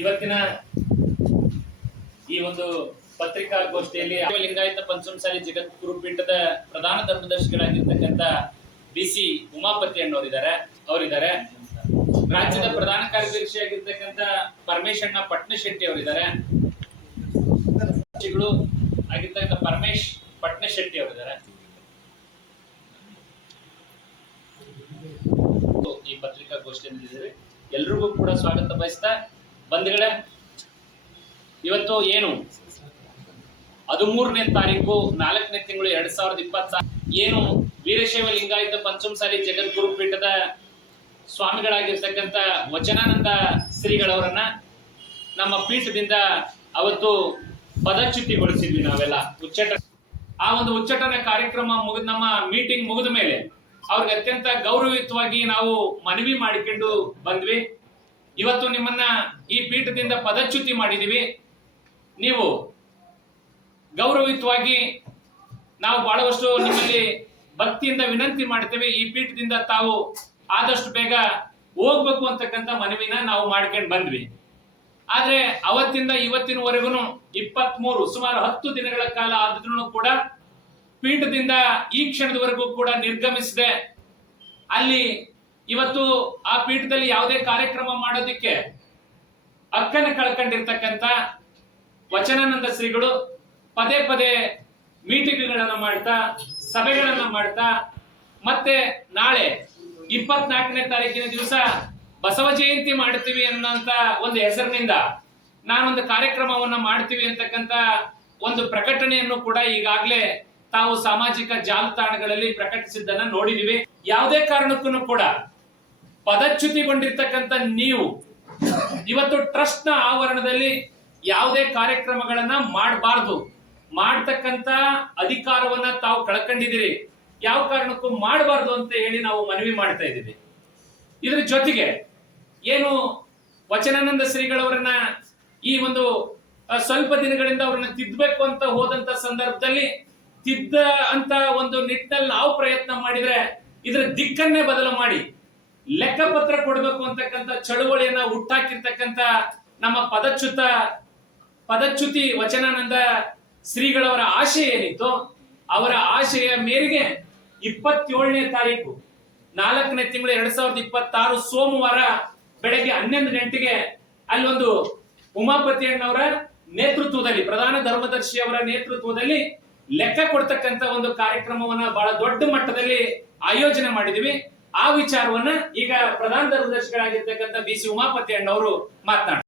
ಇವತ್ತಿನ ಈ ಒಂದು ಪತ್ರಿಕಾಗೋಷ್ಠಿಯಲ್ಲಿ ಲಿಂಗಾಯತ ಪಂಚಮಸಾಲಿ ಜಗದ್ಗುರು ಪೀಠದ ಪ್ರಧಾನ ಧರ್ಮದರ್ಶಿಗಳಾಗಿರ್ತಕ್ಕಂಥ ಬಿಸಿ ಉಮಾಪತಿ ಅಣ್ಣವರಿದ್ದಾರೆ. ಅವರಿದ್ದಾರೆ. ರಾಜ್ಯದ ಪ್ರಧಾನ ಕಾರ್ಯದರ್ಶಿಯಾಗಿರ್ತಕ್ಕಂಥ ಪರಮೇಶಣ್ಣ ಪಟ್ನಶೆಟ್ಟಿ ಅವರಿದ್ದಾರೆ. ಆಗಿರ್ತಕ್ಕಂಥ ಪರಮೇಶ್ ಪಟ್ನಶೆಟ್ಟಿ ಅವರಿದ್ದಾರೆ. ಈ ಪತ್ರಿಕಾಗೋಷ್ಠಿಯಲ್ಲಿ ಎಲ್ರಿಗೂ ಕೂಡ ಸ್ವಾಗತ ಬಯಸ್ತಾ, ಬಂಧುಗಳೇ, ಇವತ್ತು ಏನು 13ನೇ ತಾರೀಕು 4ನೇ ತಿಂಗಳು 2024 ಏನು ವೀರಶೈವ ಲಿಂಗಾಯತ ಪಂಚಮಸಾಲಿ ಜಗದ್ಗುರು ಪೀಠದ ಸ್ವಾಮಿಗಳಾಗಿರ್ತಕ್ಕಂಥ ವಚನಾನಂದ ಶ್ರೀಗಳವರನ್ನ ನಮ್ಮ ಪೀಠದಿಂದ ಅವತ್ತು ಪದಚ್ಯುತಿಗೊಳಿಸಿದ್ವಿ. ನಾವೆಲ್ಲ ಆ ಒಂದು ಉಚ್ಚಟನ ಕಾರ್ಯಕ್ರಮ ನಮ್ಮ ಮೀಟಿಂಗ್ ಮುಗಿದ ಮೇಲೆ ಅವ್ರಿಗೆ ಅತ್ಯಂತ ಗೌರವಯುತವಾಗಿ ನಾವು ಮನವಿ ಮಾಡಿಕೊಂಡು ಬಂದ್ವಿ. ಇವತ್ತು ನಿಮ್ಮನ್ನ ಈ ಪೀಠದಿಂದ ಪದಚ್ಯುತಿ ಮಾಡಿದೀವಿ. ನೀವು ಗೌರವಯುತವಾಗಿ ನಾವು ಬಹಳಷ್ಟು ನಿಮ್ಮಲ್ಲಿ ಭಕ್ತಿಯಿಂದ ವಿನಂತಿ ಮಾಡ್ತೇವೆ, ಈ ಪೀಠದಿಂದ ತಾವು ಆದಷ್ಟು ಬೇಗ ಹೋಗ್ಬೇಕು ಅಂತಕ್ಕಂಥ ಮನವಿನ ನಾವು ಮಾಡ್ಕೊಂಡು ಬಂದ್ವಿ. ಆದ್ರೆ ಅವತ್ತಿಂದ ಇವತ್ತಿನವರೆಗೂ 23 ಸುಮಾರು 10 ದಿನಗಳ ಕಾಲ ಆದ್ರೂ ಕೂಡ ಪೀಠದಿಂದ ಈ ಕ್ಷಣದವರೆಗೂ ಕೂಡ ನಿರ್ಗಮಿಸಿದೆ. ಅಲ್ಲಿ ಇವತ್ತು ಆ ಪೀಠದಲ್ಲಿ ಯಾವುದೇ ಕಾರ್ಯಕ್ರಮ ಮಾಡೋದಿಕ್ಕೆ ಹಕ್ಕನ್ನು ಕಳ್ಕೊಂಡಿರ್ತಕ್ಕಂಥ ವಚನಾನಂದ ಶ್ರೀಗಳು ಪದೇ ಪದೇ ಮೀಟಿಂಗ್ಗಳನ್ನ ಮಾಡ್ತಾ, ಸಭೆಗಳನ್ನ ಮಾಡ್ತಾ, ಮತ್ತೆ ನಾಳೆ 24ನೇ ತಾರೀಕಿನ ದಿವಸ ಬಸವ ಜಯಂತಿ ಮಾಡ್ತೀವಿ ಅನ್ನೋಂತ ಒಂದು ಹೆಸರಿನಿಂದ ನಾನೊಂದು ಕಾರ್ಯಕ್ರಮವನ್ನ ಮಾಡ್ತೀವಿ ಅಂತಕ್ಕಂಥ ಒಂದು ಪ್ರಕಟಣೆಯನ್ನು ಕೂಡ ಈಗಾಗಲೇ ತಾವು ಸಾಮಾಜಿಕ ಜಾಲತಾಣಗಳಲ್ಲಿ ಪ್ರಕಟಿಸಿದ್ದನ್ನ ನೋಡಿದೀವಿ. ಯಾವುದೇ ಕಾರಣಕ್ಕೂ ಕೂಡ ಪದಚ್ಯುತಿಗೊಂಡಿರ್ತಕ್ಕಂಥ ನೀವು ಇವತ್ತು ಟ್ರಸ್ಟ್ ನ ಆವರಣದಲ್ಲಿ ಯಾವುದೇ ಕಾರ್ಯಕ್ರಮಗಳನ್ನ ಮಾಡಬಾರ್ದು, ಮಾಡ್ತಕ್ಕಂಥ ಅಧಿಕಾರವನ್ನ ತಾವು ಕಳ್ಕೊಂಡಿದ್ದೀರಿ. ಯಾವ ಕಾರಣಕ್ಕೂ ಮಾಡಬಾರ್ದು ಅಂತ ಹೇಳಿ ನಾವು ಮನವಿ ಮಾಡ್ತಾ ಇದ್ದೀವಿ. ಇದ್ರ ಜೊತೆಗೆ ಏನು ವಚನಾನಂದ ಶ್ರೀಗಳವರನ್ನ ಈ ಒಂದು ಸ್ವಲ್ಪ ದಿನಗಳಿಂದ ಅವ್ರನ್ನ ತಿದ್ದಬೇಕು ಅಂತ ಹೋದಂತ ಸಂದರ್ಭದಲ್ಲಿ ತಿದ್ದ ಅಂತ ಒಂದು ನಿಟ್ಟಿನಲ್ಲಿ ನಾವು ಪ್ರಯತ್ನ ಮಾಡಿದ್ರೆ ಇದರ ದಿಕ್ಕನ್ನೇ ಬದಲು ಮಾಡಿ ಲೆಕ್ಕಪತ್ರ ಕೊಡಬೇಕು ಅಂತಕ್ಕಂಥ ಚಳುವಳಿಯನ್ನ ಹುಟ್ಟಾಕಿರ್ತಕ್ಕಂಥ ನಮ್ಮ ಪದಚ್ಯುತಿ ವಚನಾನಂದ ಶ್ರೀಗಳವರ ಆಶಯ ಏನಿತ್ತು, ಅವರ ಆಶಯ ಮೇರೆಗೆ 27ನೇ ತಾರೀಕು 4ನೇ ತಿಂಗಳು 2026 ಸೋಮವಾರ ಬೆಳಗ್ಗೆ 11 ಗಂಟೆಗೆ ಅಲ್ಲೊಂದು ಉಮಾಪತಿ ಅಣ್ಣವರ ನೇತೃತ್ವದಲ್ಲಿ, ಪ್ರಧಾನ ಧರ್ಮದರ್ಶಿ ಅವರ ನೇತೃತ್ವದಲ್ಲಿ ಲೆಕ್ಕ ಕೊಡ್ತಕ್ಕಂಥ ಒಂದು ಕಾರ್ಯಕ್ರಮವನ್ನ ಬಹಳ ದೊಡ್ಡ ಮಟ್ಟದಲ್ಲಿ ಆಯೋಜನೆ ಮಾಡಿದೀವಿ. ಆ ವಿಚಾರವನ್ನ ಈಗ ಪ್ರಧಾನ ಧರ್ಮದರ್ಶಿಗಳಾಗಿರ್ತಕ್ಕಂಥ ಬಿಸಿ ಉಮಾಪತಿ ಅಣ್ಣವರು ಮಾತನಾಡ್ತಾರೆ.